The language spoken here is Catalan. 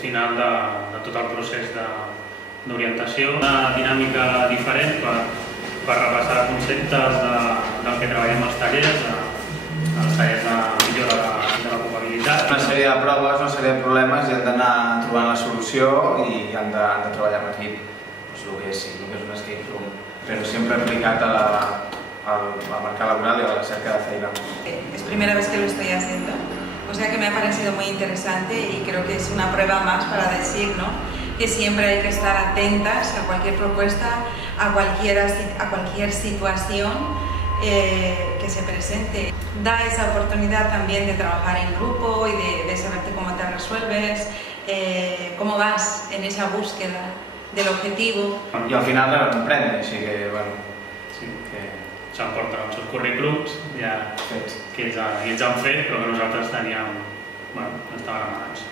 final de tot el procés d'orientació. Una dinàmica diferent per repassar conceptes del que treballem als tallers, els tallers de millora de l'ocupabilitat. Una sèrie de proves, una sèrie de problemes i han d'anar trobant la solució i han de treballar en equip. El que és un escape room, però sempre aplicat al mercat laboral y a la cerca de feina. Es primera vez que lo estoy haciendo, o sea que me ha parecido muy interesante y creo que es una prueba más para decir, ¿no?, que siempre hay que estar atentas a cualquier propuesta, a cualquier situación que se presente. Da esa oportunidad también de trabajar en grupo y de saberte cómo te resuelves, cómo vas en esa búsqueda del objetivo. I al final emprenen, així que, bueno... Sí, que s'emporten els seus currículums ja fets. Que ells han fet, però que nosaltres teníem... bueno, estaven amarats.